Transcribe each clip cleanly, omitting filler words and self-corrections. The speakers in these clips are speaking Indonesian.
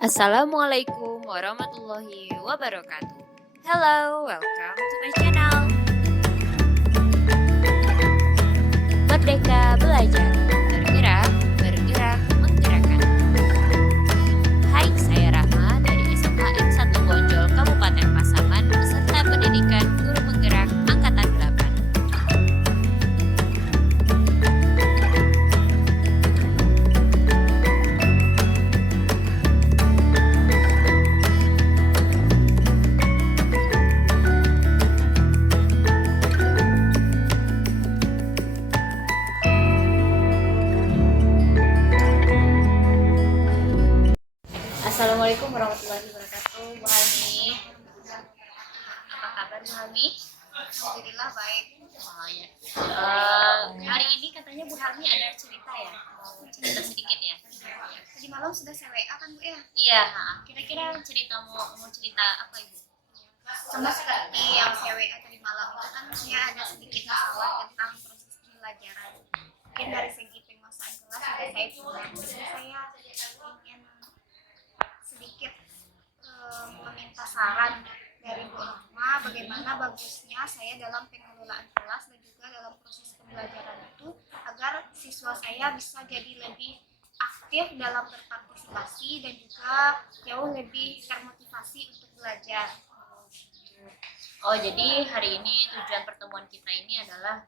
Assalamualaikum warahmatullahi wabarakatuh. Hello, welcome to my channel. Merdeka Belajar, bergerak, bergerak, menggerakkan. Hai, saya Rahma dari SMA N1 Bonjol, Kabupaten Pasaman, peserta pendidikan guru penggerak Angkatan 8. Assalamualaikum warahmatullahi wabarakatuh, Bu Hani. Apa kabar, Bu Hani? Alhamdulillah baik. Oh, ya. Hari ini katanya Bu Hani ada cerita ya? Mau cerita sedikit ya? Tadi malam sudah CWA kan Bu ya? Iya, kira-kira mau cerita apa Ibu? Sama seperti yang CWA tadi malam itu kan saya ada sedikit masalah tentang proses pembelajaran. Mungkin dari segi penguasaan kelas sudah saya punya. Jadi saya ingin sedikit meminta saran dari Bu Rahma bagaimana bagusnya saya dalam pengelolaan kelas dan juga dalam proses pembelajaran itu agar siswa saya bisa jadi lebih aktif dalam berpartisipasi dan juga jauh lebih termotivasi untuk belajar. Oh, jadi hari ini tujuan pertemuan kita ini adalah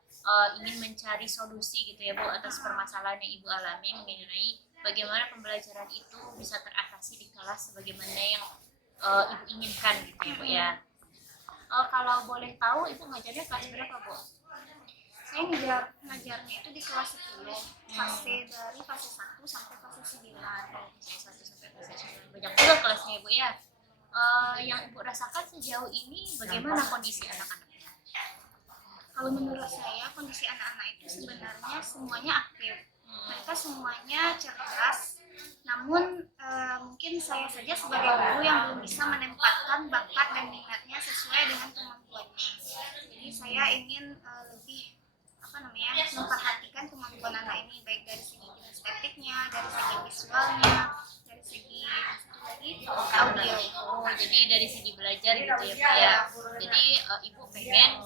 ingin mencari solusi gitu ya Bu atas permasalahan yang Ibu alami mengenai bagaimana pembelajaran itu bisa teratasi di kelas sebagaimana yang Ibu inginkan gitu ya Bu ya. Kalau boleh tahu Ibu ngajarnya kelas berapa Bu? Saya ngajarnya itu di kelas 10, dari fase 1 sampai fase 9. Fase 1 sampai fase 9. Banyak juga kelasnya Ibu ya. Yang Ibu rasakan sejauh ini bagaimana kondisi anak-anaknya? Kalau menurut saya kondisi anak-anak itu sebenarnya semuanya aktif. Mereka semuanya cerdas. Namun mungkin saya saja sebagai guru yang belum bisa menempatkan bakat dan minatnya sesuai dengan kemampuannya. Jadi saya ingin lebih memperhatikan kemampuan anak ini baik dari segi kinestetiknya, dari segi visualnya, dari segi audio. Oh, jadi dari segi belajar gitu ya Bu ya. Jadi Ibu pengen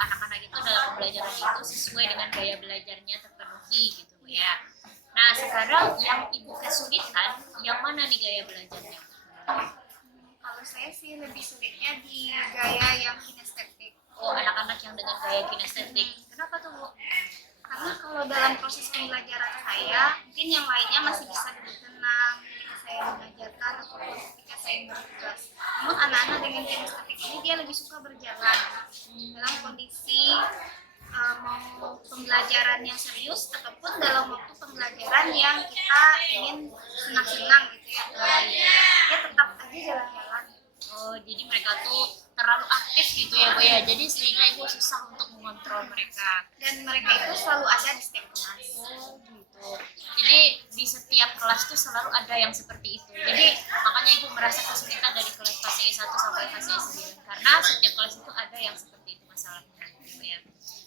anak-anak itu dalam pembelajaran itu sesuai dengan gaya belajarnya terpenuhi gitu Bu ya. Nah, sekarang yang Ibu kesulitan yang mana nih gaya belajarnya? Kalau saya sih lebih sulitnya di gaya yang kinestetik. Oh, anak-anak yang dengan gaya kinestetik. Kenapa tuh Bu? Karena kalau dalam proses pembelajaran saya, mungkin yang lainnya masih bisa duduk tenang ketika saya mengajarkan ataupun ketika saya bertugas. Namun anak-anak dengan kinestetik ini dia lebih suka berjalan dalam kondisi mau pembelajaran yang serius ataupun dalam waktu pembelajaran yang kita ingin senang-senang gitu ya. Dia tetap aja jalan-jalan. Oh, jadi mereka tuh terlalu aktif gitu ya Bu ya. Jadi sehingga Ibu susah untuk mengontrol mereka. Dan mereka itu selalu ada di setiap kelas. Oh, gitu. Jadi di setiap kelas tuh selalu ada yang seperti itu. Jadi makanya Ibu merasa kesulitan dari kelas fase 1 sampai fase 9 karena setiap kelas itu ada yang seperti itu masalahnya gitu ya.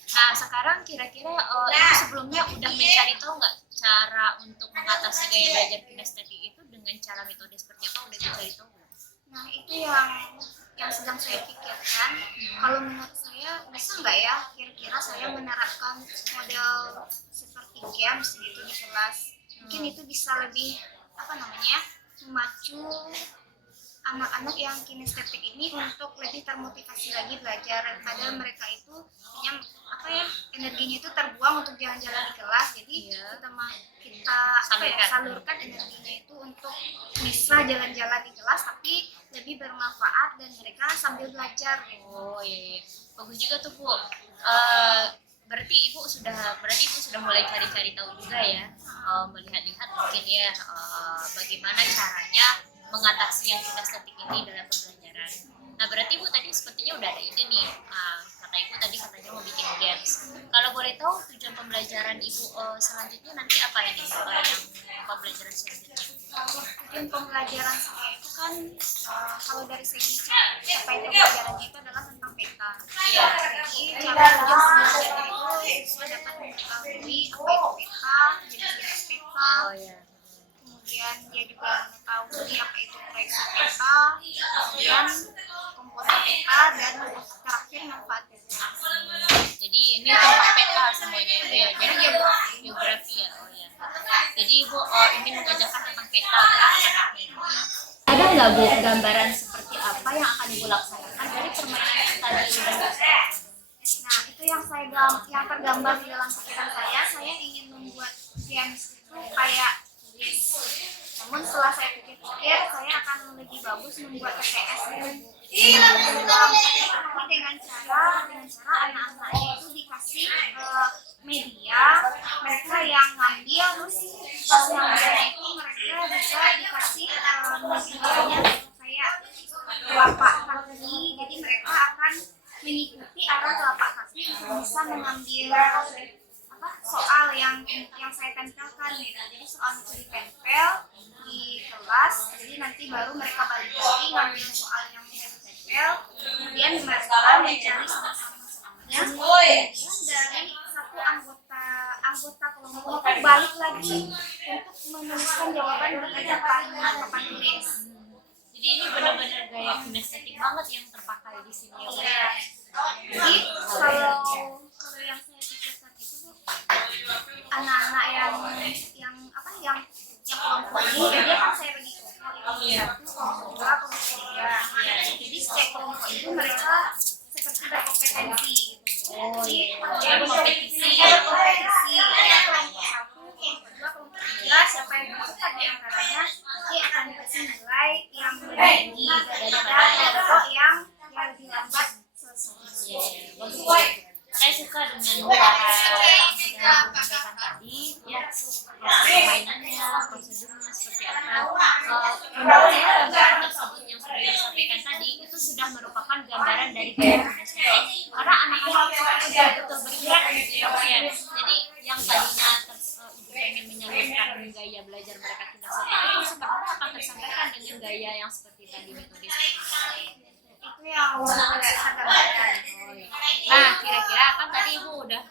Nah, sekarang kira-kira Ibu sebelumnya udah mencari tahu nggak cara untuk mengatasi gaya belajar kinestetik itu dengan cara metode seperti apa? Udah mencari tahu nggak? Nah, itu yang sedang saya pikirkan. Kalau menurut saya bisa nggak ya kira-kira saya menerapkan model seperti games gitu di kelas. Mungkin itu bisa lebih memacu anak-anak yang kinestetik ini untuk lebih termotivasi lagi belajar. Padahal mereka itu punya energinya itu terbuang untuk jalan-jalan di kelas. Jadi kita salurkan energinya itu untuk bisa jalan-jalan di kelas tapi lebih bermanfaat dan mereka sambil belajar. Oh iya. Bagus juga tuh Bu. Berarti Ibu sudah mulai cari-cari tahu juga ya, melihat-lihat mungkin ya bagaimana caranya mengatasi yang kinestetik ini dalam pembelajaran. Nah, berarti Ibu tadi sepertinya udah ada ide nih. Kata Ibu tadi katanya mau bikin games. Kalau boleh tahu tujuan pembelajaran Ibu selanjutnya nanti apa ini? Yang pembelajaran selanjutnya? Tujuan pembelajaran saya itu kan kalau dari segi capaian pembelajarannya itu adalah tentang peta. Iya. Jadi cara tujuan pembelajaran itu siswa dapat mengetahui apa itu peta, jenis-jenis peta, Oh iya. kemudian kemudian dia juga mengetahui apa itu proyeksi peta, kemudian komponen peta, dan terakhir manfaat peta. Jadi ini tentang peta semuanya Ibu ya. Jadi Geografi. geografi ya. Oh ya. Jadi Ibu ingin mengajarkan tentang peta ke anak-anak ini. Ada nggak Bu gambaran seperti apa yang akan Ibu laksanakan dari permainan yang tadi sudah disebutkan? Nah, itu yang yang tergambar di dalam pikiran saya ingin membuat games itu kayak kuis. Namun setelah saya pikir-pikir, saya akan lebih bagus membuat TPS gitu. Tapi dengan cara anak-anak itu dikasih media, mereka yang ngambil, terus pas ngambilnya itu mereka juga dikasih medianya kayak telapak kaki, jadi mereka akan mengikuti arah telapak kaki untuk bisa mengambil soal yang saya tempelkan gitu. Jadi soal itu ditempel di kelas, jadi nanti baru mereka balik lagi ngambil soal yang ditempel, kemudian mereka mencari sama-sama soalnya, kemudian dari satu anggota kelompok itu balik lagi untuk menuliskan jawaban di depan papan tulis. Jadi ini benar-benar gaya kinestetik banget yang terpakai di sini ya Bu ya. Jadi kalau yang saya pikirkan itu Bu, anak-anak yang kelompok ini, dia kan saya bagi kelompok, kelompok 2, kelompok 3. Jadi setiap kelompok itu mereka seperti berkompetensi gitu. Jadi kompetisi. Kelompok 1, kelompok 2, kelompok 3, siapa yang cepat di antaranya nanti akan dikasih nilai yang lebih tinggi daripada kelompok yang lebih lambat selesai. Bagus. Saya suka dengan cara yang sudah disampaikan tadi ya, permainannya, prosedurnya seperti apa. Menurut saya gambaran tersebut yang sudah disampaikan tadi itu sudah merupakan gambaran dari gaya kinestetik, karena anak-anak betul-betul bergerak gitu ya Bu ya. Jadi yang tadinya Ibu pengen menyalurkan gaya belajar mereka kinestetik itu sebenarnya akan tersampaikan dengan gaya yang seperti tadi, metode seperti itu. Itu yang saya gambarkan. Nah, kira-kira kan tadi Ibu udah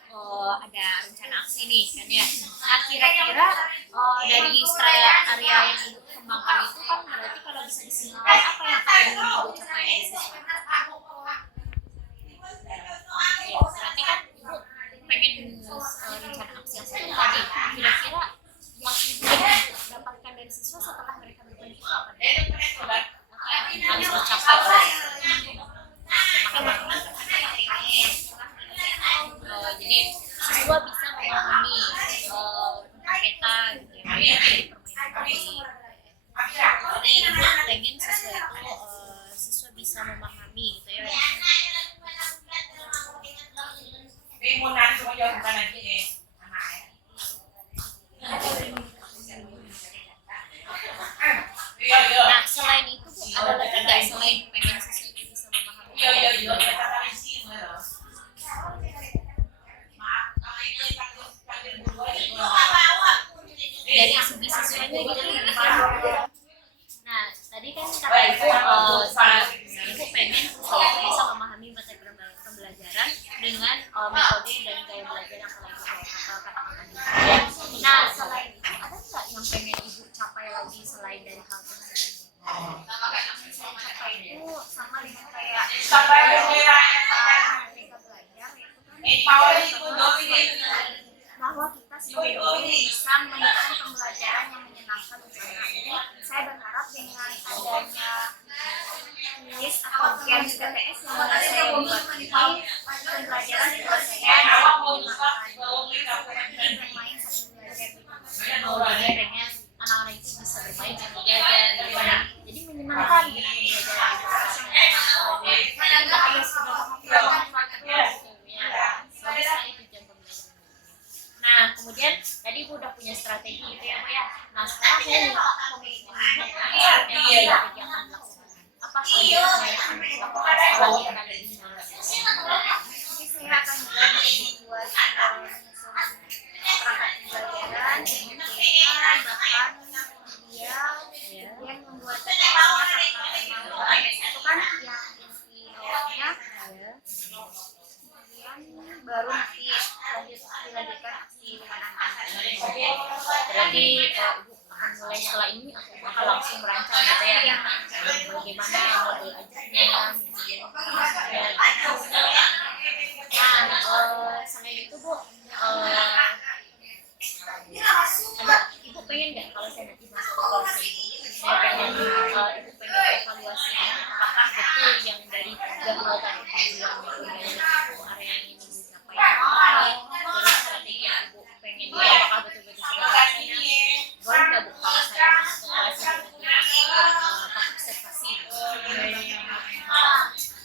ada rencana aksi nih kan ya. Nah, kira-kira dari area yang Ibu kembangkan itu kan berarti kalau bisa disimpulkan apa yang akan Ibu capai dari siswa? Ya, berarti kan Ibu pengen rencana aksi yang satu tadi. Kira-kira yang Ibu dapatkan dari siswa setelah mereka bertemu itu apa? Yang harus dicapai oleh jadi siswa bisa memahami peta gitu ya dari permainan tadi. Jadi Ibu pengen siswa itu siswa bisa memahami gitu ya. Nah, selain itu Bu, ada lagi nggak selain pengen siswa itu bisa memahami? Dari segi siswanya gitu. Nah, tadi kan kata Ibu pengen siswa itu bisa memahami materi pembelajaran dengan metode dan gaya belajar yang telah Ibu katakan tadi. Nah, selain itu ada nggak yang pengen Ibu capai lagi selain dari hal tersebut? Capai itu sama dengan kayak mereka belajar itu kan bahwa kita sebagai guru bisa memberikan pembelajaran yang menyenangkan di sana. Jadi saya berharap dengan adanya kuis atau games TPS yang saya buat ini, pembelajaran di kelas saya menyenangkan, bermain sambil belajar. Jadi pengen anak-anak itu bisa bermain sambil belajar. Jadi menyenangkan gitu pembelajaran. Jadi nggak hanya sekedar menghafalkan bagus sekali tujuan pembelajaran. Nah, kemudian tadi Ibu udah punya strategi gitu ya Bu ya. Nah, sekarang saya minta komitmen Ibu strategi yang akan dilaksanakan. Apa saja yang akan dilakukan setelah ini? Jadi saya akan mulai membuat perangkat pembelajaran, bahkan media, kemudian membuat itu kan yang inti awalnya, kemudian baru nanti dilanjutkan aksi dengan anak-anak. Berarti Ibu akan mulai setelah ini aku bakal langsung merancang gitu ya, bagaimana model ajaknya gitu ya. Dan selain itu Bu, ada ibu pengen nggak kalau saya nanti masuk ke kelas ibu, saya pengen ibu pengen evaluasi apakah betul yang dari 3 hal tadi tujuan itu dari area yang ingin dicapai, terus strategi yang ibu pengen dia apakah betul-betul sudah terlaksana, boleh nggak Bu kalau saya masuk ke kelas ibu nanti tahap observasi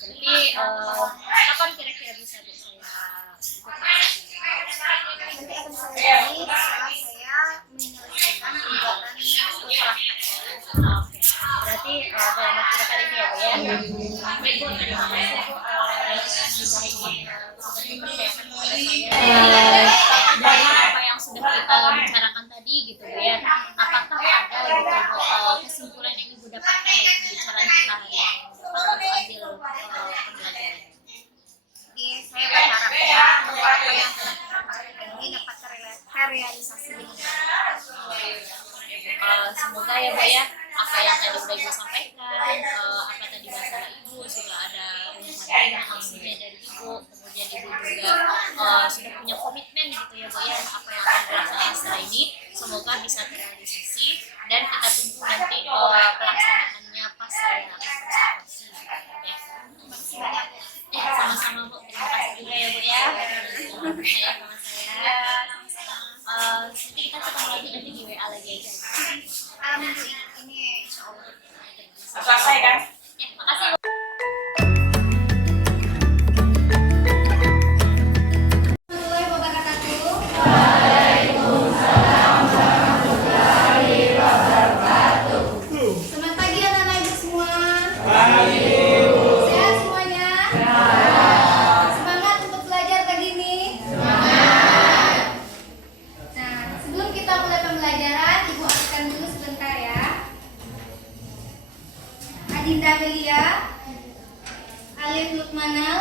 berarti kapan kira-kira bisa Bu saya ikut kelas ini? Nanti akan saya jalani setelah saya menyelesaikan pembuatan sekolah. Oke, berarti dalam waktu dekat ini ya Bu ya. Baik Bu, terima kasih Bu sudah ingin mempercayakan kepada saya dari apa yang sudah kita bicarakan tadi gitu Bu ya. Apakah ada gitu Bu kesimpulan yang Ibu dapatkan dari pembicaraan kita hari ini untuk ambil pembelajaran? Jadi saya berharap ya bahwa apa yang telah kita bicarakan ini dapat terrealisasi dengan baik. Semoga ya Bu ya, apa yang tadi udah Ibu sampaikan, apa tadi masalah Ibu sudah ada rencana aksinya dari Ibu, kemudian Ibu juga sudah punya komitmen gitu ya Bu ya, apa yang akan dilaksanakan setelah ini, semoga bisa terrealisasi dan kita tunggu nanti pelaksanaannya pas saya observasi ya. Sama-sama Bu, terima kasih juga ya Bu ya, saya sama saya. Nanti kita ketemu lagi nanti di WA lagi aja. Minggu ini insya Allah. Selesai kan? Ya, makasih Bu. Warahmatullahi wabarakatuh. Selamat pagi anak-anak ibu semua. Sehat semuanya? Semangat untuk belajar pagi ini? Nah, sebelum kita mulai pembelajaran, ibu akan dulu sebentar ya. Adinda Belia, Alif Lukmanal,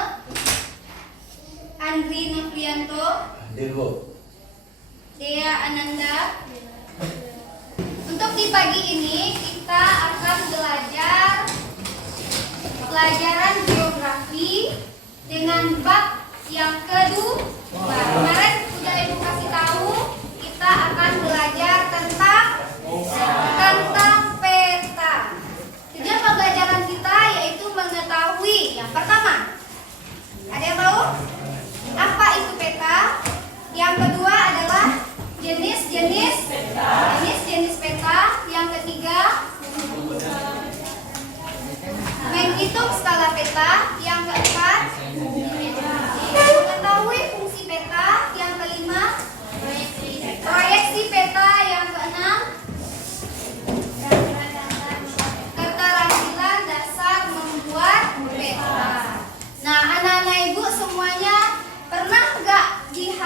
Andri Novrianto, Dea Ananda. Untuk di pagi ini kita akan belajar pelajaran geografi dengan bab yang kedua. Kemarin sudah ibu kasih tahu kita akan belajar tentang peta. Tujuan pembelajaran kita yaitu mengetahui yang pertama. Ada yang tahu apa itu peta? Yang kedua adalah jenis-jenis peta. Yang ketiga menghitung skala peta. Yang keempat mengetahui fungsi peta. Yang kelima proyeksi peta. Yang keenam keterampilan dasar membuat peta. Nah, anak-anak ibu semuanya pernah nggak di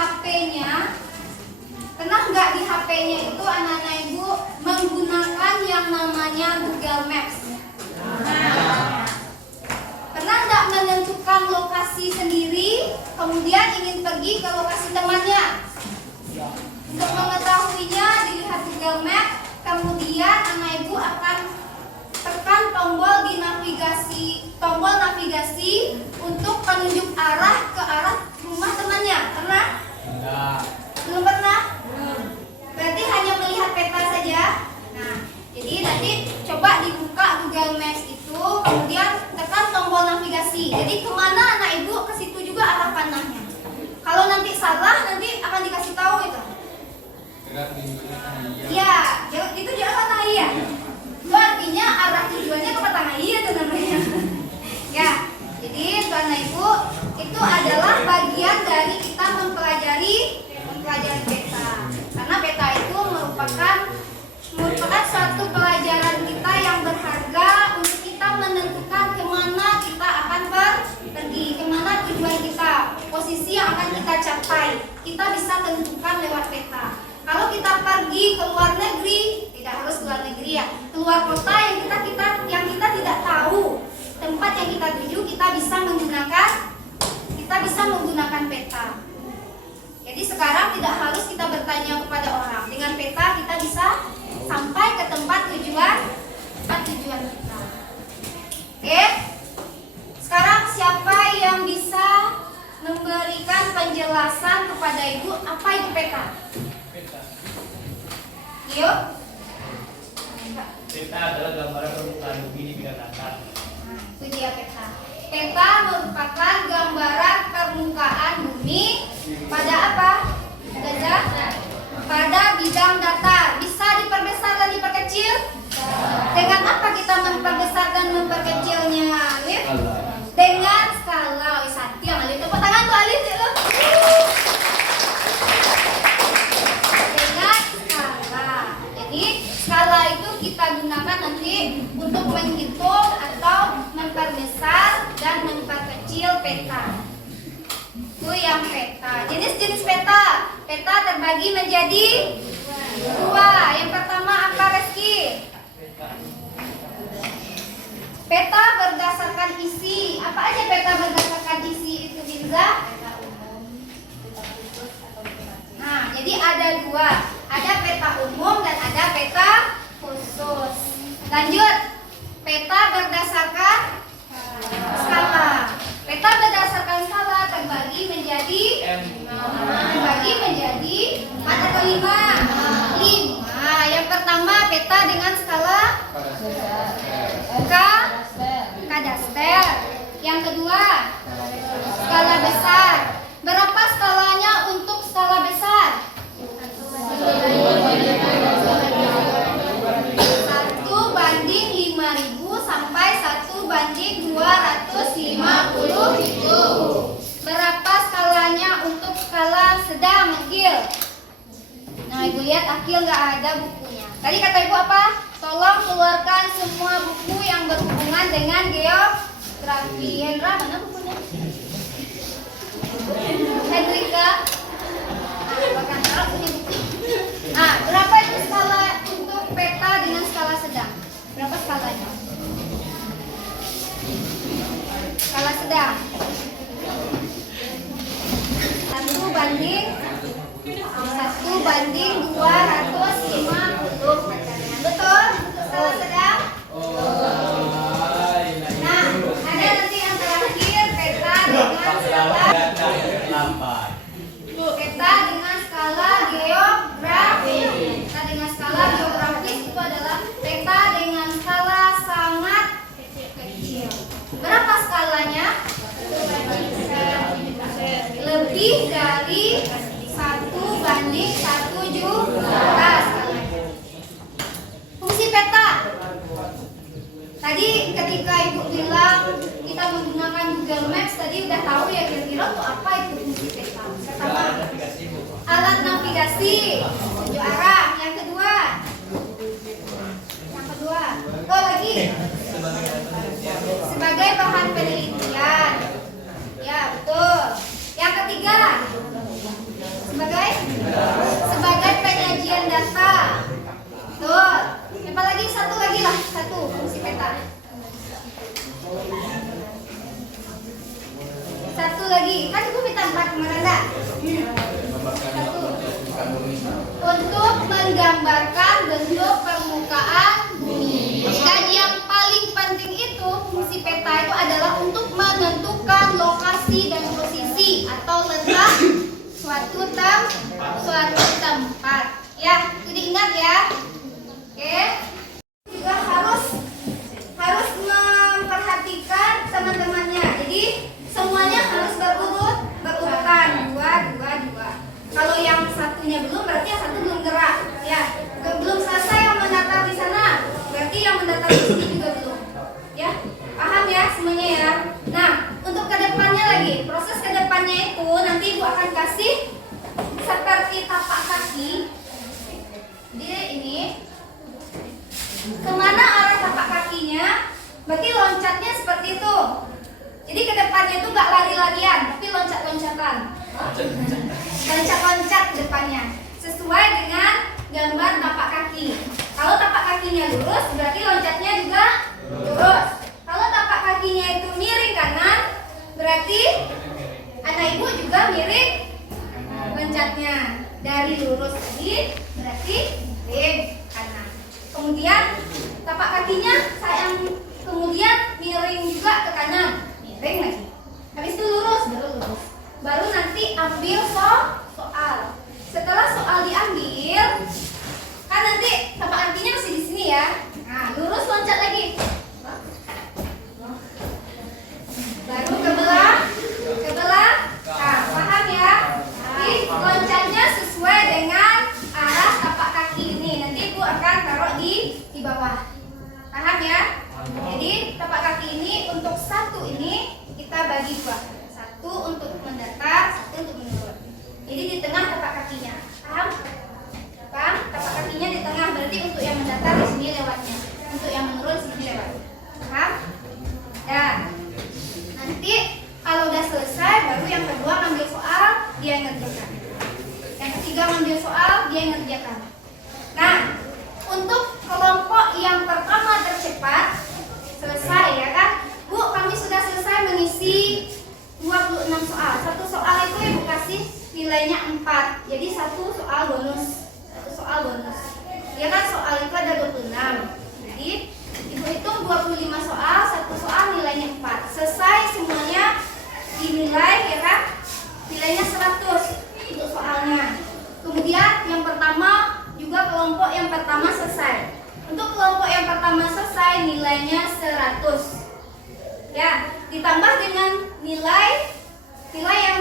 HP-nya itu anak-anak ibu menggunakan yang namanya Google Maps? Pernah nggak menentukan lokasi sendiri kemudian ingin pergi ke lokasi temannya? Untuk mengetahuinya dilihat Google Maps, kemudian anak ibu akan tekan tombol navigasi untuk penunjuk arah ke arah rumah temannya. Pernah? Belum pernah? Berarti hanya melihat peta saja. Nah, jadi nanti coba dibuka Google Maps itu, kemudian tekan tombol navigasi. Jadi kemana anak ibu, ke situ juga arah panahnya. Kalau nanti salah, nanti akan dikasih tahu itu. Ya, itu jalan Patangaya. Itu artinya arah tujuannya ke Patangaya itu namanya. Ya, jadi itu anak ibu, itu adalah bagian dari kita mempelajari peta. Karena peta itu merupakan suatu pelajaran kita yang berharga untuk kita menentukan kemana kita akan pergi, kemana tujuan kita, posisi yang akan kita capai. Kita bisa tentukan lewat peta. Kalau kita pergi ke luar negeri, tidak harus luar negeri ya, keluar kota yang kita tidak tahu tempat yang kita tuju, kita bisa menggunakan peta. Jadi sekarang tidak harus kita bertanya kepada orang. Dengan peta kita bisa sampai ke Gio? Peta adalah gambaran permukaan bumi di bidang datar. Itu dia peta. Peta merupakan gambaran permukaan bumi pada apa? Gaza? Pada bidang datar. Bisa diperbesar dan diperkecil? Dengan apa kita memperbesar dan memperkecilnya, Alif? Dengan skala. Satu yang Alif. Tepuk tangan tuh Alif dulu. Dengan skala. Jadi skala itu kita gunakan nanti untuk menghitung atau memperbesar dan memperkecil peta. Itu yang peta. Jenis-jenis peta. Peta terbagi menjadi dua. Yang pertama apa, Reski? Peta berdasarkan isi. Apa aja peta berdasarkan isi itu, Binza? Nah, jadi ada dua. Ada peta umum dan ada peta khusus. Lanjut. Peta berdasarkan skala. Peta berdasarkan skala terbagi menjadi 4 atau 5? 5. Yang pertama peta dengan skala kadaster. Yang kedua skala besar. Berapa skalanya untuk skala besar? 1/5000 sampai 1/250.000. Berapa skalanya untuk skala sedang, Akil? Nah, Ibu lihat Akil nggak ada bukunya. Tadi kata Ibu apa? Tolong keluarkan semua buku yang berhubungan dengan geografi. Hendra, mana bukunya? Hendrika? Bahkan taruh punya buku. Nah, berapa itu skala untuk peta dengan skala sedang? Berapa skalanya? Skala sedang 1/250. Betul? Skala sedang. Nah, ada nanti yang terakhir peta dengan skala geografis. Peta dengan skala geografis itu adalah peta dengan skala sangat kecil. Berapa skalanya? Lebih dari 1/1 juta skalanya. Fungsi peta. Tadi ketika Ibu bilang kita menggunakan Google Maps, tadi udah tahu ya kira-kira tuh apa itu fungsi peta. Pertama, alat navigasi, tunjuk arah. Yang kedua, oh lagi, sebagai bahan penelitian. Ya betul. Yang ketiga, sebagai penyajian data. Betul. Apa lagi? Satu fungsi peta. Satu lagi, kan Ibu minta 4 kemarin enggak? Untuk menggambarkan bentuk permukaan bumi. Dan yang paling penting itu fungsi peta itu adalah untuk menentukan lokasi dan posisi atau letak suatu tempat. Ya, itu diingat ya. Oke. Juga harus memperhatikan teman-temannya. Jadi semuanya harus berurutan 2. Kalau yang satunya belum, berarti yang satu belum gerak. Ya, belum selesai yang mendatar di sana, berarti yang mendatar di sini juga belum. Ya, paham ya semuanya ya. Nah, untuk kedepannya lagi, proses kedepannya itu nanti Ibu akan kasih seperti tapak kaki. Jadi ini kemana arah tapak kakinya? Berarti loncatnya seperti itu. Jadi kedepannya itu gak lari-larian, tapi loncat-loncatan. Loncat-loncat depannya sesuai dengan gambar tapak kaki. Kalau tapak kakinya lurus, berarti loncatnya juga lurus. Kalau tapak kakinya itu miring kanan, berarti anak Ibu juga miring loncatnya. Dari lurus tadi, berarti miring kanan. Kemudian tapak kakinya kemudian miring juga ke kanan, miring lagi. Habis itu lurus, baru nanti ambil soal. Setelah soal diambil, kan nanti yang mendatar di sini lewatnya, untuk yang menurun di sini lewat. Paham? Ya. Nanti kalau udah selesai, baru yang kedua ngambil soal, dia yang ngerjakan. Yang ketiga ngambil soal, dia yang ngerjakan. Nah, untuk kelompok yang pertama tercepat selesai ya kan? Bu, kami sudah selesai mengisi 26 soal. Satu soal itu Ibu kasih nilainya 4. Jadi satu soal bonus. Satu soal bonus. Ya kan soal itu ada 26. Jadi Ibu hitung 25 soal, satu soal nilainya 4. Selesai semuanya dinilai ya kan? Nilainya 100 untuk soalnya. Kemudian yang pertama juga kelompok yang pertama selesai. Untuk kelompok yang pertama selesai nilainya 100. Ya, ditambah dengan nilai yang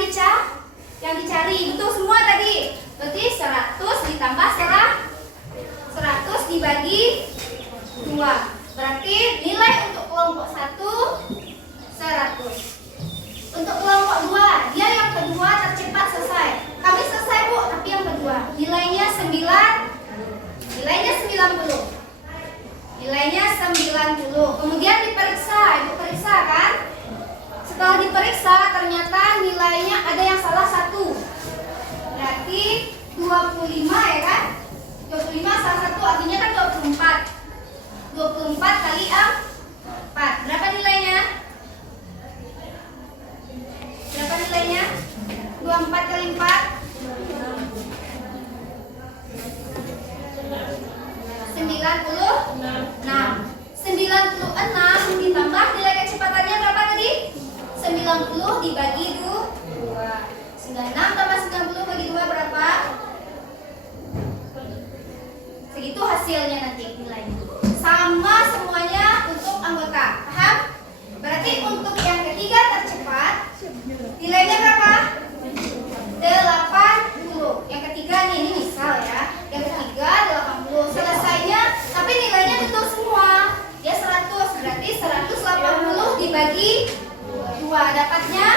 dicari. Betul semua tadi. Berarti 100 ditambah 100 dibagi 2. Berarti nilai untuk kelompok 1 100. Untuk kelompok 2, dia yang kedua tercepat selesai. Kami selesai Bu, tapi yang kedua nilainya 90. Nilainya 90. Kemudian diperiksa, Ibu periksa kan? Setelah diperiksa ternyata nilainya ada yang salah 1. Berarti 25 ya kan? 25 salah 1 artinya kan 24. 24 kali 4. Berapa nilainya? 24 kali 4 96 ditambah nilai kecepatannya berapa tadi? 90 dibagi 2. 96 tambah 90 bagi 2 berapa? Segitu hasilnya nanti nilainya. Sama semuanya untuk anggota. Paham? Berarti untuk yang ketiga tercepat nilainya berapa? 80. Yang ketiga nih, ini misal ya. Yang ketiga 80. Selesainya tapi nilainya betul semua. Dia 100. Berarti 180 dibagi 2 dapatnya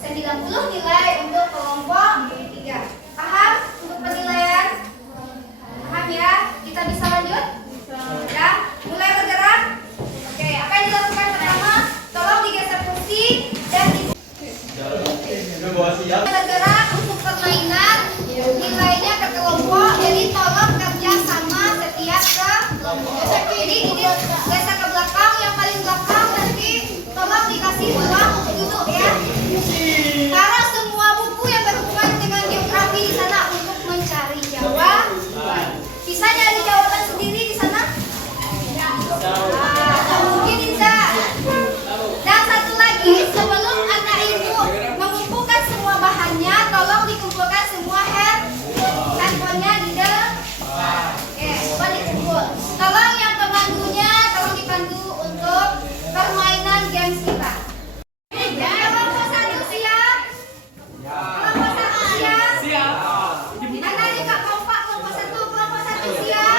90 nilai untuk kelompok ketiga. Paham untuk penilaian? Paham ya? Kita bisa lanjut? Ya, mulai bergerak. Oke, apa yang dilakukan pertama? Tolong digeser kursi dan bergerak untuk permainan. Nilainya ke kelompok. Jadi tolong kerja sama setiap kelompok. Jadi ini geser ke belakang, yang paling belakang nanti tolong dikasih uang untuk duduk ya. Karena semua buku yang berhubungan dengan geografi di sana untuk mencari jawaban. Bisa nyari jawaban sendiri di sana? Nah, mungkin bisa. Dan satu lagi, sebelum anak ibu mengumpulkan semua bahannya, tolong dikumpulkan semua handphonenya di depan. Oke, coba dikumpul. Tolong yang pemandunya, tolong dipandu untuk permainan games kita. Kelompok 1 siap? Kelompok 1 siap? Mana nih Kak kompak kelompok 1? Kelompok 1 siap?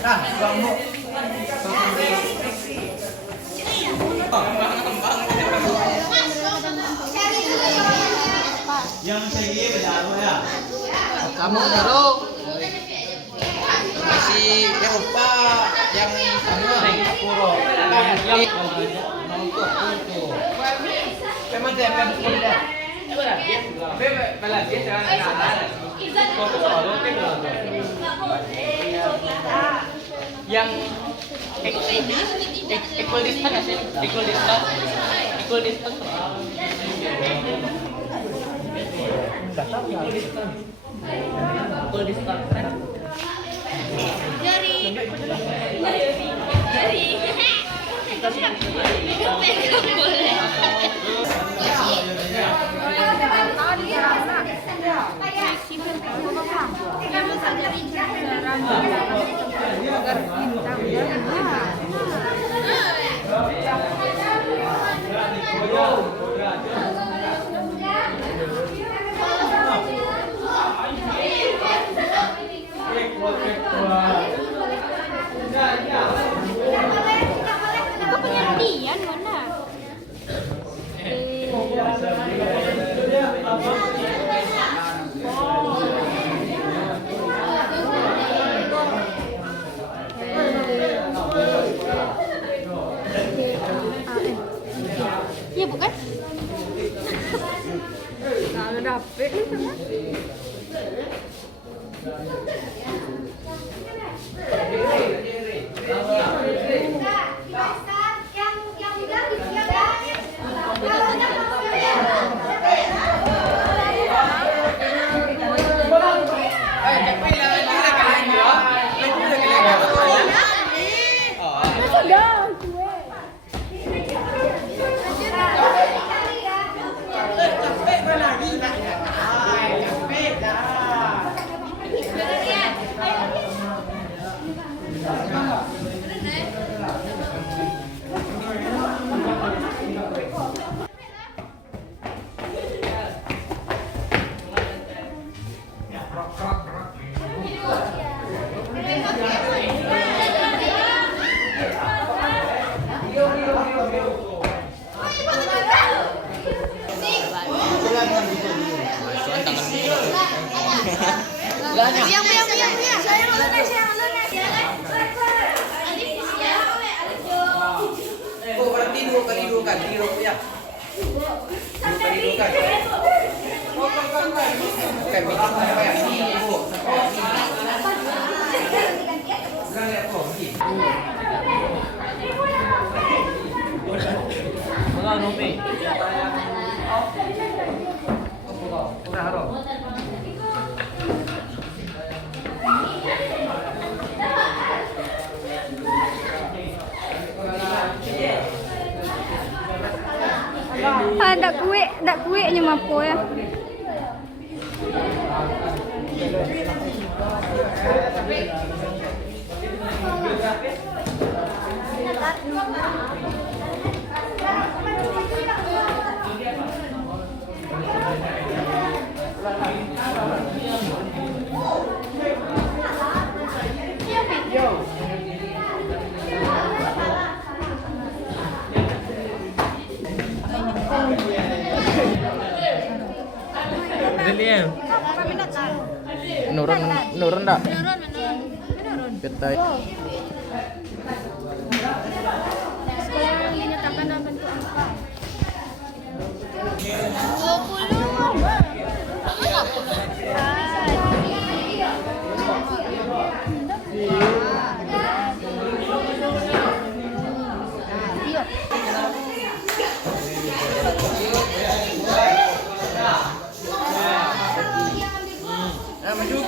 Nah, kamu Kamu dulu. Si yang lupa yang kamu puro. Memang dia kan sudah. Yang equal distance nggak sih? Equal distance equal distance equal distance kan? Iya bukan? Nah, dapet nih sama. Ndak kue nya mapo ya. Menurun enggak? Menurun. Kita Sekarang dinyatakan bentuk angka. 20.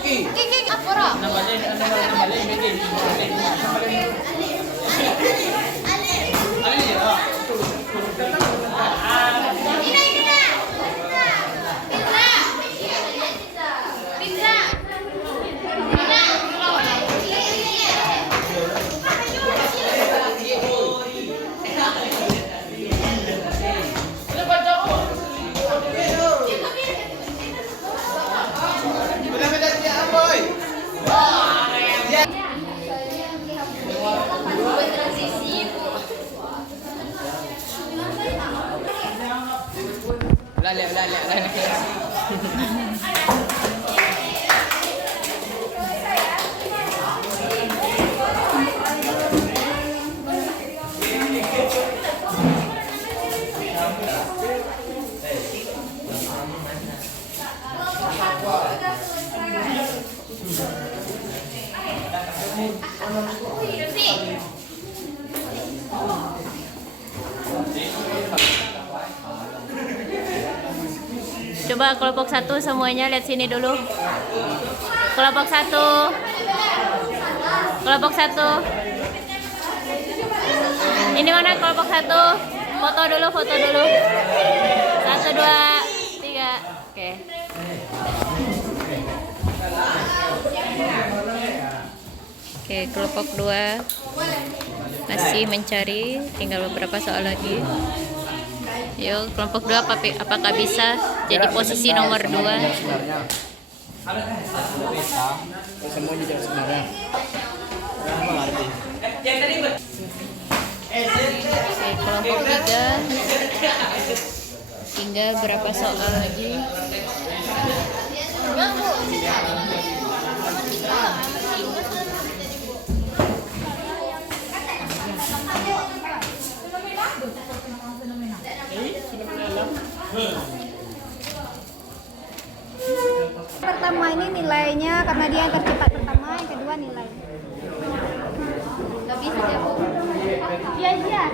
Kiki, apa? Nambah ini, Coba kelompok 1 semuanya lihat sini dulu. Kelompok 1. Kelompok 1. Ini mana kelompok 1? Foto dulu, foto dulu. 1, 2, 3. Oke. Oke, kelompok 2 masih mencari, tinggal beberapa soal lagi. Yuk, kelompok 2 apakah bisa jadi posisi nomor 2? Sebenarnya. Bisa. Semua jawab sebenarnya. Mengerti. Oke, kelompok 3 tinggal berapa soal lagi? Pertama ini nilainya karena dia yang tercepat pertama, yang kedua nilai. Gak bisa ya, Bu. Iya iya.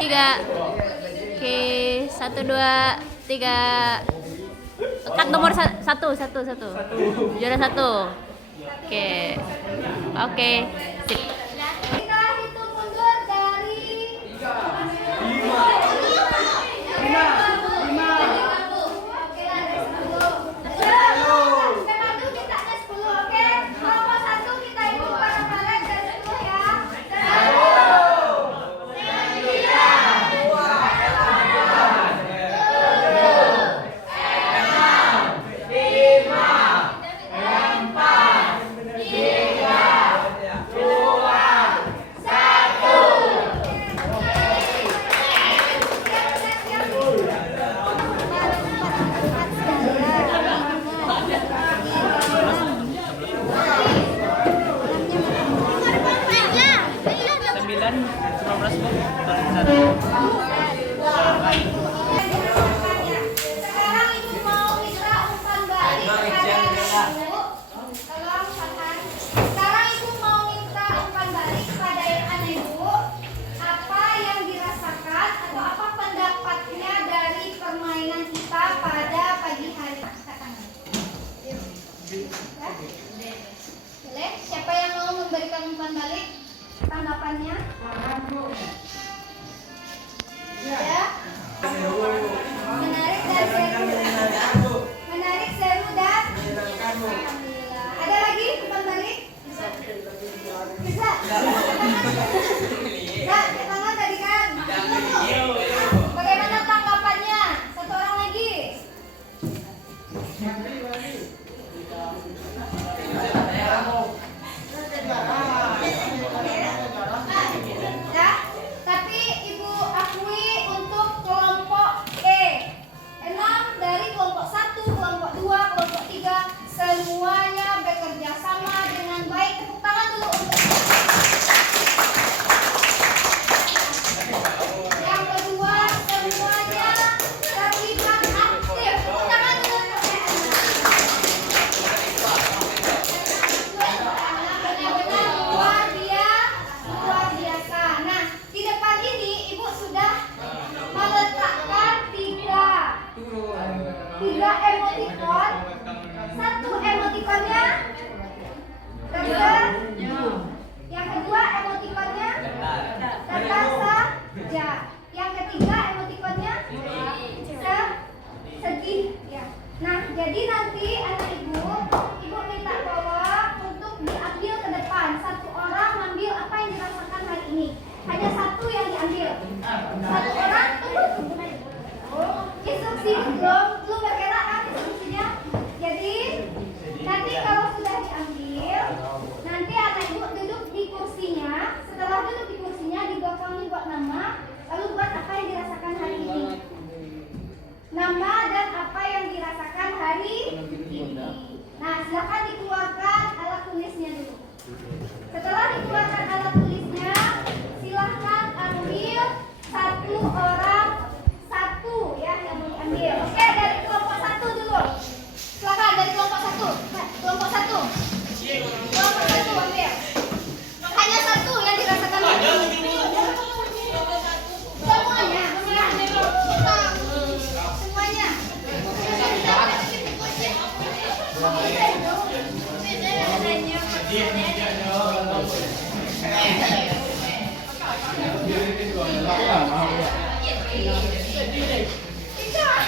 3. Oke, 1, 2, 3. Tekan nomor 1. Juara 1. Oke. Oke. Sip. Kita hitung mundur dari 15 Bu. sekarang ibu mau minta umpan balik pada ibu. Tolong Farhan. Sekarang ibu mau minta umpan balik pada anak ibu. Apa yang dirasakan atau apa pendapatnya dari permainan kita pada pagi hari? Katakan. Ya. Boleh? Siapa yang mau memberikan umpan balik? Tanggapannya? Ya. Menarik dan seru. Menarik, seru dan alhamdulillah. Ada lagi umpan balik? Bisa. Ya, tangan tadi kan. Bagaimana tanggapannya? Satu orang lagi. Ya, tapi ibu akui untuk kelompok E. 6 dari kelompok 1, kelompok 2, kelompok 3 semuanya bekerja sama dengan baik. Tepuk tangan dulu untuk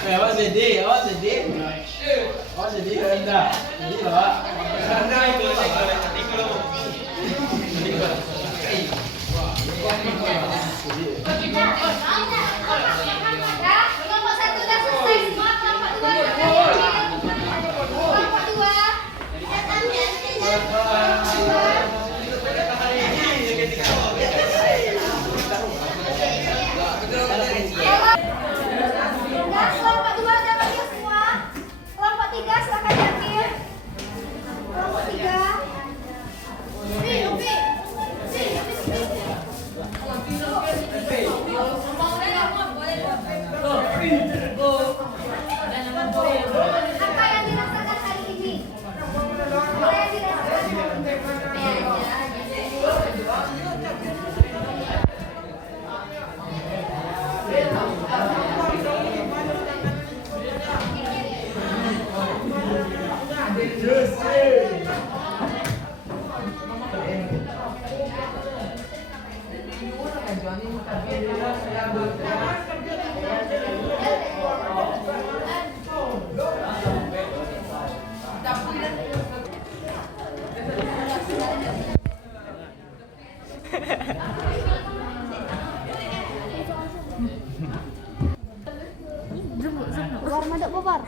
Awak sedih, awak sedih. Awak sedih rendah. Sedih lah. Rendah itu Ya, kelompok 1 udah selesai semua, kelompok 2 udah kelompok 2. Kelompok 2 udah bagi semua. Kelompok 3 silakan diambil. Kelompok 3. Upi. Apa yang dirasakan hari ini? Apa yang dirasakan? Bubar madok bubar.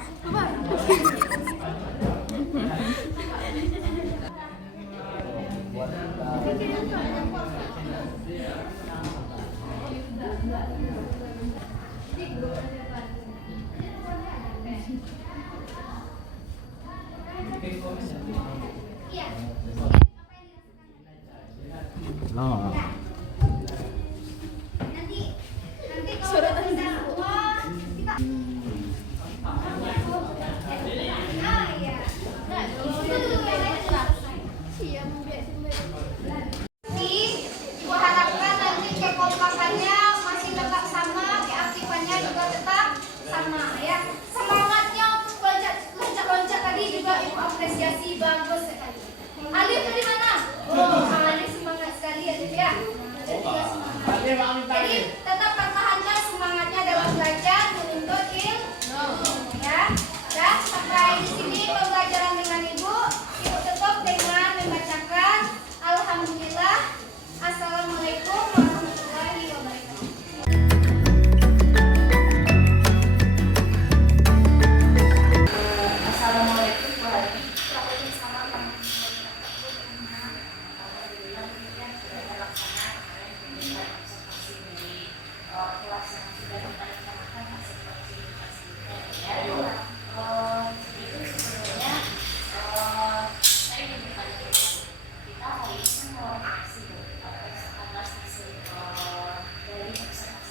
Nanti kalau sudah semua kita Ibu harapkan nanti kekompakannya masih tetap sama, keaktifannya juga tetap sama ya. Semangatnya untuk loncat-loncat tadi juga ibu apresiasi, bagus sekali. Alif dari mana? Alif semangat sekali Alif ya. Juga semangat. Jadi tetap pertahankan semangatnya dalam belajar menuntut ilmu ya. Dan sampai di sini pembelajaran dengan ibu tutup dengan membacakan Alhamdulillah. Assalamualaikum warahmatullahi wabarakatuh. Assalamualaikum warahmatullahi Waalaikumsalam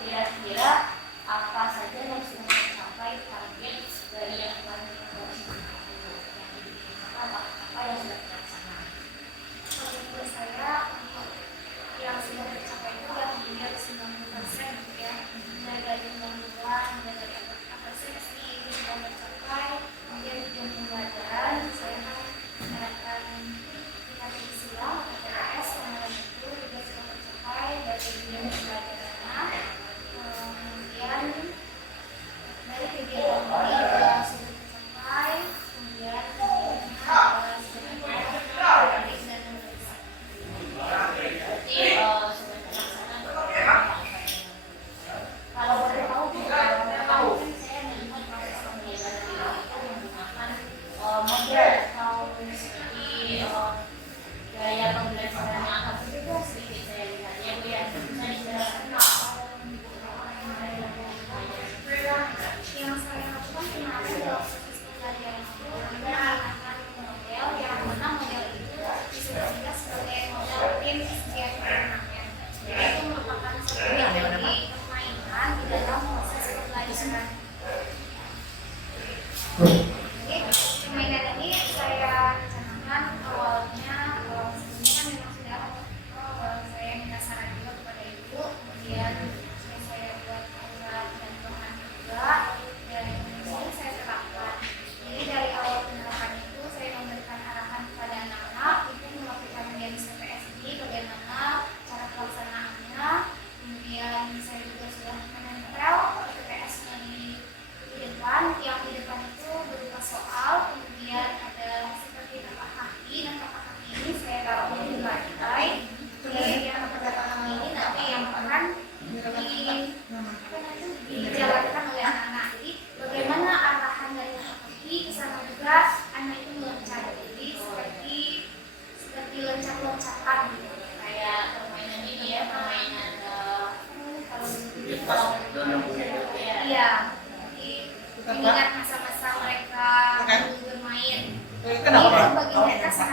Kira-kira apa saja yang sudah tercapai target dari yang kemarin kita apa yang sudah terlaksana? Menurut saya yang sudah tercapai itu yang hampir 90% gitu ya. Mulai dari pembangunan, mulai dari apresiasi sudah tercapai. Kemudian tujuan pembelajaran saya menerapkan tingkat silang PTS kemarin itu juga sudah tercapai dari tujuan pembelajarannya. Kemudian dari kegiatan ini juga sudah tercapai. Kemudian sudah tercapai dan Berarti sudah terlaksana. Kalau boleh tahu mungkin saya melihat proses pembelajaran itu menggunakan model atau seperti gaya pembelajaran yang agak berbeda sedikit saya lihat ya Bu ya. Bisa dijelaskan yang saya lakukan kemarin dalam proses pembelajaran itu menggunakan model yang mana model itu disebut sebagai model tim SDN namanya. Jadi itu merupakan satu metode permainan di dalam proses pembelajaran. Jadi permainan ini saya rencanakan awalnya Dan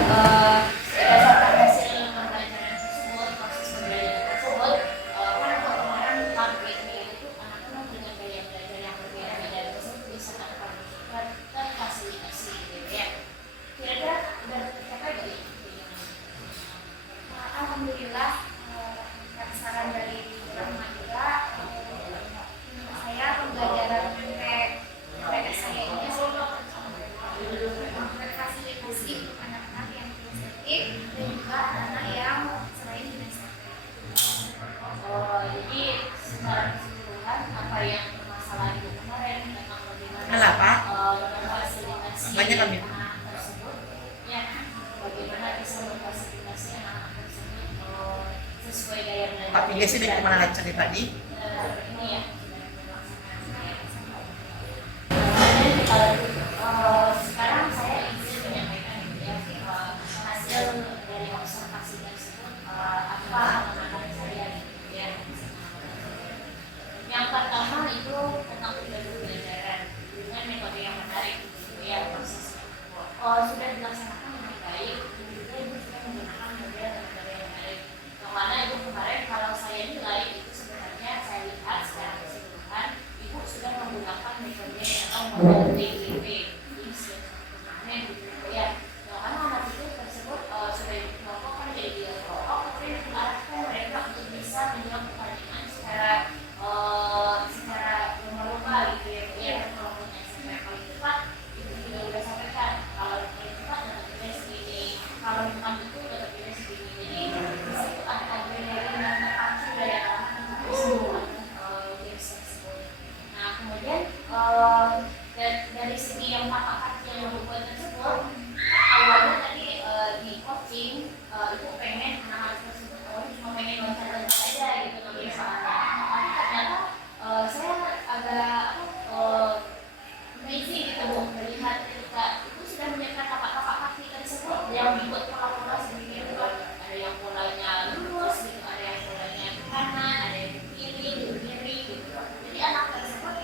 berdasarkan hasil pembelajaran tersebut, proses pembelajaran tersebut, kan kemarin tentang PDB itu anak-anak dengan gaya belajar yang berbeda-beda tersebut bisa terfasilitasi gitu ya. Kira-kira udah tercapai nggak ya? Alhamdulillah atas saran dari Rahma juga, menurut saya pembelajaran PPS saya ini memfasilitasi anak-anak yang kinestetik dan juga anak-anak yang selain kinestetik. Jadi secara keseluruhan apa yang masalah itu kemarin tentang bagaimana Alah, Pak. memfasilitasi Banyak kami. anak tersebut, ya bagaimana bisa memfasilitasi anak tersebut sesuai gaya belajar. Pak Piges ini kemana lancar nih tadi? Ini ya. Kemudian sekarang saya izin menyampaikan ya hasil dari observasi tersebut apa anak-anak saya gitu ya. Yang pertama itu tentang metode pembelajaran dengan metode yang menarik gitu ya prosesnya. Sudah dilaksanakan dengan baik, kemudian sudah menggunakan metode yang menarik. Yang mana ibu kemarin kalau saya nilai itu sebenarnya saya lihat secara keseluruhan ibu sudah menggunakan metode atau model TGP. Ini sebenarnya gitu ya. Yang mana anak itu tersebut sudah dikelompokkan jadi kelompok, kemudian diarahkan mereka untuk bisa menjawab pertanyaan secara lomba-lomba gitu ya. Ya kelompoknya sampai paling cepat itu juga sudah sampaikan kalau paling cepat dapat nilai segini, kalau bukan itu dapat nilai segini. Jadi di situ ada adrenalin yang terpacu dari anak-anak untuk bisa melakukan games tersebut. Nah kemudian dari segi yang kakak yang membuat tersebut awalnya tadi di coaching itu pengen anak-anak tersebut awalnya cuma pengen loncat-loncat aja gitu kebiasaannya. Tapi ternyata saya agak amazing gitu melihat ketika itu sudah menyiapkan tapak-tapak kaki tersebut yang dibuat pola-pola sendiri gitu. Ada yang polanya lurus gitu, ada yang polanya ke kanan, ada yang ke kiri gitu. Jadi anak tersebut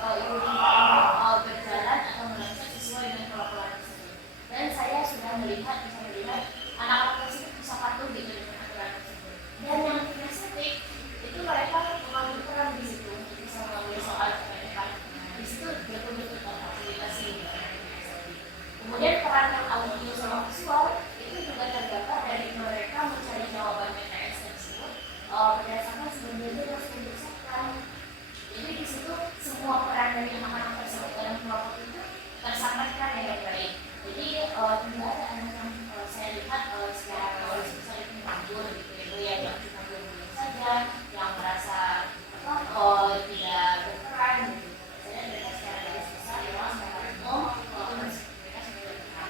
berjalan atau meloncat sesuai dengan pola-pola tersebut. Dan saya sudah bisa melihat anak-anak tersebut bisa patuh gitu dengan aturan tersebut. Dan yang kinestetik itu mereka mengambil peran di situ untuk bisa mengambil soal ke depan. Di situ betul-betul terfasilitasi. Kemudian peran yang audio sama visual itu juga tergambar dari mereka mencari jawaban PTS tersebut berdasarkan sumber yang harus dibesarkan. Jadi di situ semua peran dari anak-anak tersebut dalam kelompok itu tersampaikan dengan baik. Jadi tidak ada anak yang saya lihat secara garis besar itu menganggur gitu ya, yang cuma diam saja, yang merasa tidak berperan gitu. Saya lihat secara garis besar ya secara umum itu mereka sudah berperan.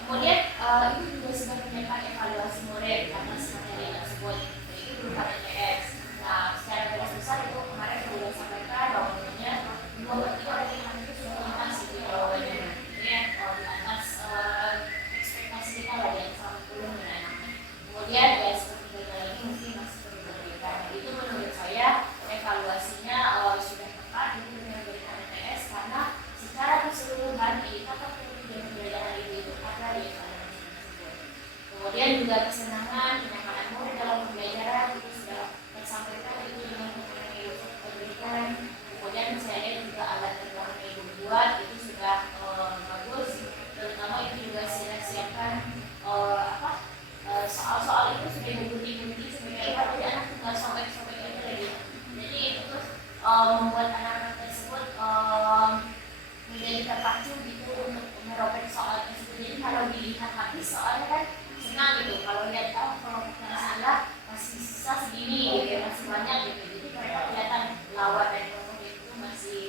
Kemudian itu juga sudah menyiapkan evaluasi murid atas materi tersebut, itu berupa PTS. Nah, secara garis besar itu kemarin sudah sampaikan bahwa sebenarnya 2/3 dari anak itu sudah tuntas gitu jawabannya. Ya, di atas ekspektasi kita lah yang sangat belum menanam. Kemudian ya seperti gagal lagi mungkin masih perlu diberikan. Itu menurut saya evaluasinya sudah tepat itu dengan memberikan PTS karena secara keseluruhan indikator pembelajaran itu ada di evaluasi tersebut. Kemudian juga kesenangan, kenyamanan murid dalam pembelajaran itu sudah tersampaikan itu dengan yang diberikan. Kemudian saya lihat juga alat yang ibu buat itu sudah bagus, terutama itu juga sudah siapkan soal-soal itu sudah digunting-gunting sebagai apa, jadi anak tinggal sobek-sobek aja lagi. Jadi itu membuat anak-anak tersebut menjadi terpacu gitu untuk merobek soal tersebut. Jadi kalau dilihat habis soalnya kan senang gitu, kalau lihat kalau kita salah masih sisa segini gitu ya, masih banyak gitu. Jadi mereka kelihatan lawan dan kelompok itu masih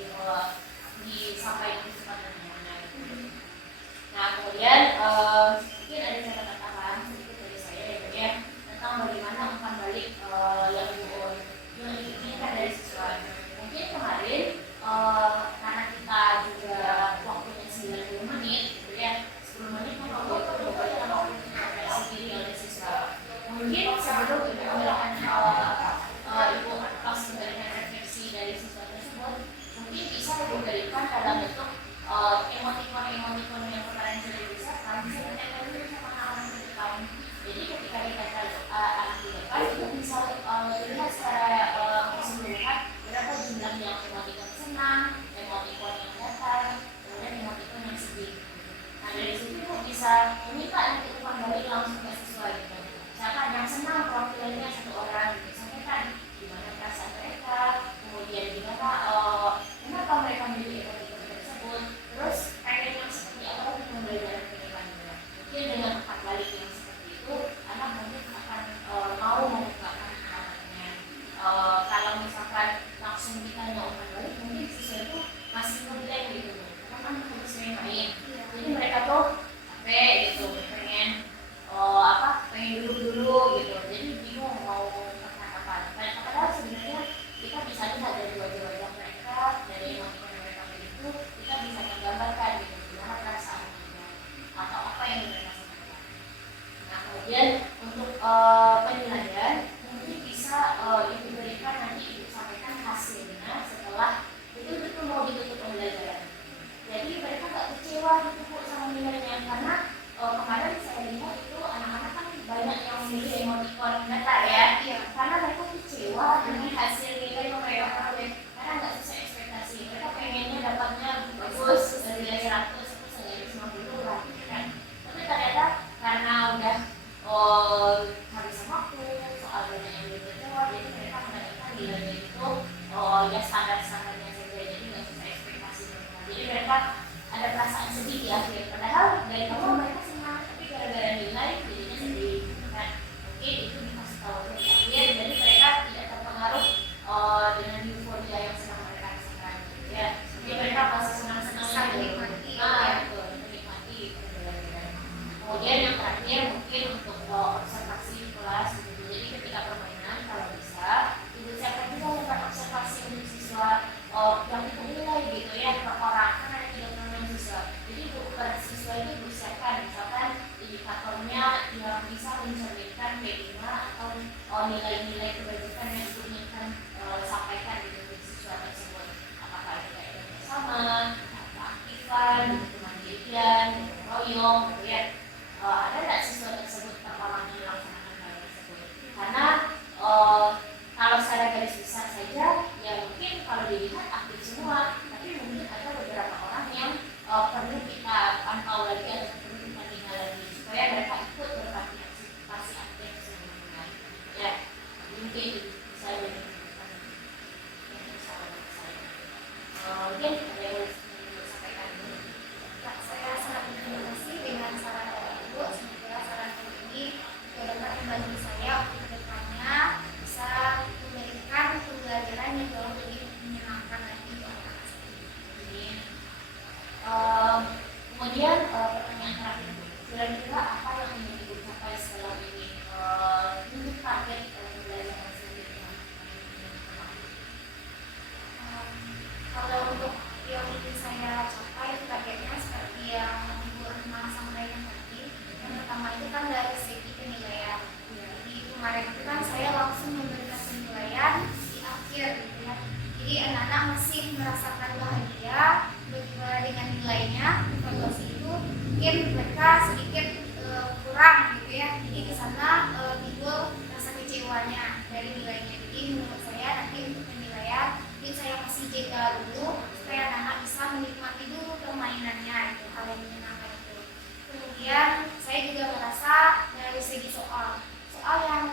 disampaikan kecepatan yang mana gitu. Nah kemudian mungkin ada catatan tambahan sedikit dari saya ya tentang bagaimana umpan balik yang diinginkan dari siswa. Mungkin kemarin karena kita juga waktunya 90 menit gitu ya, 10 menit kan waktu itu diberikan waktu untuk sendiri oleh siswa. Mungkin sebelum ibu memberikan ibu pas memberikan refleksi dari siswa tersebut, mungkin bisa diberikan dalam bentuk emotikon yang kemarin sudah dibesarkan bisa meminta nanti umpan balik langsung ke siswa gitu. Misalkan yang senang profilnya satu orang gitu, sampaikan gimana perasaan mereka, kemudian gimana kenapa mereka memilih ekor tersebut, terus pengen yang seperti apa untuk pembelajaran mereka juga. Mungkin dengan umpan balik yang seperti itu, anak mungkin akan mau membukakan pengalamannya. Kalau misalkan langsung ditanya umpan balik, mungkin siswa itu masih ngeblank gitu, karena kan harus main. Jadi mereka tuh capek gitu, pengen dulu gitu, jadi bingung mau kemana. Padahal sebenarnya kita bisa lihat dari wajah-wajah mereka, dari emosi mereka begitu, kita bisa menggambarkan gitu gimana perasaan mereka atau apa yang mereka sampaikan. Nah kemudian untuk penilaian mungkin bisa diberikan nanti ibu sampaikan hasilnya setelah itu mau ditutup pembelajaran. Jadi mereka gak kecewa gitu Bu sama nilainya, karena kemarin saya lihat itu anak-anak kan banyak yang memilih emoticon data ya, karena mereka kecewa dengan hasil nilai yang mereka peroleh karena nggak sesuai ekspektasi. Mereka pengennya dapatnya bagus dari nilai 100 terus dari 50 lah kan. Tapi ternyata karena udah habisan waktu, soal banyak yang belum terjawab, jadi mereka mendapatkan nilainya itu ya standar-standarnya saja, jadi nggak sesuai ekspektasi mereka. Jadi mereka ada perasaan sedih di akhir, padahal dari awal mereka senang, tapi gara-gara nilai jadinya sedih kan. Mungkin itu dikasih tahu di akhir, jadi mereka tidak terpengaruh dengan euforia yang sedang mereka rasakan ya. Jadi mereka masih senang-senang menikmati menikmati pembelajaran. Kemudian yang terakhir mungkin untuk observasi kelas gitu. Jadi ketika permainan kalau bisa ibu siapkan juga tempat observasi untuk siswa yang dinilai gitu ya per orang, kan ada 36 siswa. Jadi per siswa itu ibu siapkan misalkan indikatornya yang bisa mencerminkan B5 atau nilai-nilai kebajikan yang ibu inginkan sampaikan gitu ke siswa tersebut. Apakah itu kayak bersama, keaktifan, kemandirian, royong gitu ya. Ada nggak siswa tersebut terpapar melaksanakan hal tersebut? Karena kalau secara garis besar saja ya mungkin kalau dilihat aktif semua, tapi mungkin ada beberapa orang yang perlu kita pantau lagi atau perlu kita tinggal lagi supaya mereka ikut berpartisipasi aktif sebenarnya ya. Mungkin bisa jadi yang bisa saya mungkin ada yang sampaikan dulu. Saya sangat berterima kasih dengan saran dari Ibu. Semoga saran ini dapat membantu saya untuk kedepannya bisa memberikan pembelajaran yang jauh lebih menyenangkan lagi untuk anak saya. Kemudian pertanyaan terakhir, kira-kira apa yang ingin Ibu capai setelah ini untuk target pembelajaran selanjutnya? Kalau untuk yang ingin saya capai targetnya seperti yang Ibu Rahma sampaikan tadi, yang pertama itu kan dari segi penilaian. Jadi kemarin itu kan saya langsung memberikan penilaian di akhir gitu ya. Jadi anak-anak masih merasakan bahagia dengan nilainya. Evaluasi itu mungkin mereka sedikit kurang gitu ya. Jadi di sana timbul rasa kecewanya dari nilainya. Jadi menurut saya nanti untuk penilaian mungkin saya kasih jeda dulu supaya anak-anak bisa menikmati dulu permainannya itu hal yang menyenangkan itu. Kemudian saya juga merasa dari segi soal yang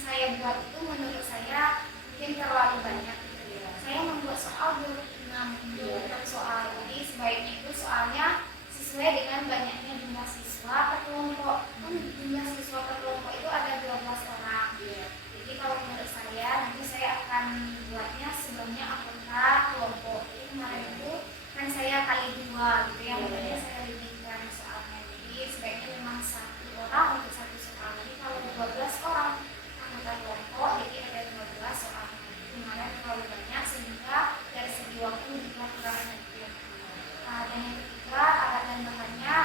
saya buat itu menurut saya mungkin terlalu banyak gitu ya. Saya membuat soal 26 soal, jadi sebaiknya itu soalnya sesuai dengan banyaknya jumlah siswa per kelompok. Kan jumlah siswa per kelompok itu ada 12 orang. Jadi kalau menurut saya nanti saya akan buatnya sebanyak anggota kelompok. Jadi kemarin itu kan saya kali 2 gitu ya, makanya saya lebihkan soalnya. Jadi sebaiknya memang 1 orang untuk 1 soal. Jadi kalau 12 orang anggota kelompok, jadi ada 12 soal. Kemarin terlalu banyak sehingga dari segi waktu juga kurang efektif. Dan yang ketiga alat dan bahannya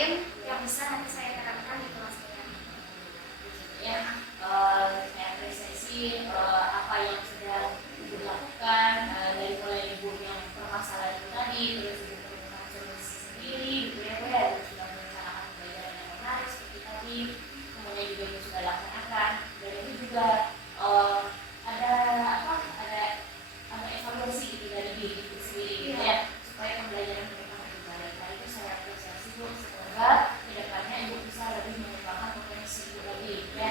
mungkin yang bisa nanti saya terapkan di kelas saya. Ya, saya apresiasi apa yang sudah ibu lakukan, dari mulai ibu yang permasalahan itu tadi, terus ibu menemukan solusi sendiri, gitu ya Bu ya, terus sudah merencanakan pembelajaran yang menarik seperti tadi, kemudian juga ibu sudah laksanakan, dan itu juga ada evaluasi gitu dari diri ibu sendiri gitu ya, supaya pembelajaran mereka lebih baik. Nah itu saya apresiasi Bu, semoga kedepannya ibu bisa lebih mengembangkan potensi ibu lagi ya.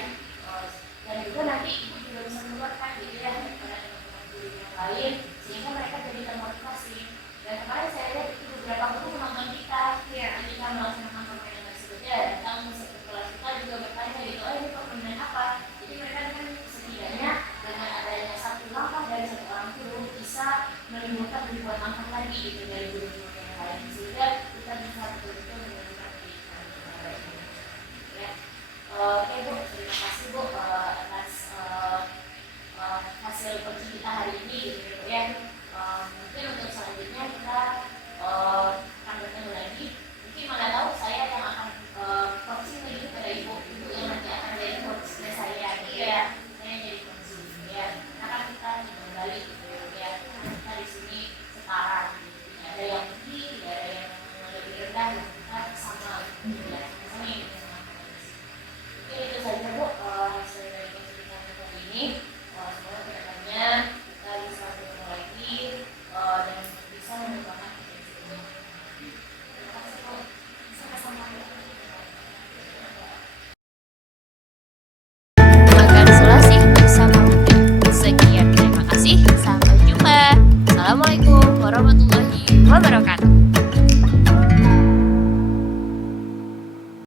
Dan juga nanti ibu juga bisa menularkan gitu ya kepada teman-teman guru yang lain, sehingga mereka jadi termotivasi. Dan kemarin saya lihat itu beberapa guru menonton kita ketika melaksanakan permainan tersebut ya, datang ke kelas kita juga bertanya gitu, oh ini permainan apa? Jadi mereka kan setidaknya dengan adanya satu langkah dari satu orang guru bisa menimbulkan ribuan langkah lagi gitu dari guru-guru yang lain, sehingga kita bisa betul-betul menunjukkan pendidikan yang baik ya. Oke Bu, terima kasih Bu atas hasil coaching kita hari ini gitu ya. Mungkin untuk selanjutnya kita akan bertemu lagi. Mungkin mana tahu saya yang akan coaching lagi kepada ibu yang nanti akan jadi coachnya saya gitu ya. Saya jadi coaching ya. Karena kan kita kembali gitu ya. Kita di sini setara. Tidak ada yang tinggi, tidak ada yang lebih rendah. Kita sama gitu ya. Sama ini. Oke, itu saja Bu hasil dari coaching kita kali ini. Semoga kedepannya kita bisa bertemu lagi dan bisa mengembangkan potensi ini. Terima kasih Bu. Sama-sama. Makan selasi bersama Bunda. Sekian, terima kasih. Sampai jumpa. Assalamualaikum warahmatullahi wabarakatuh.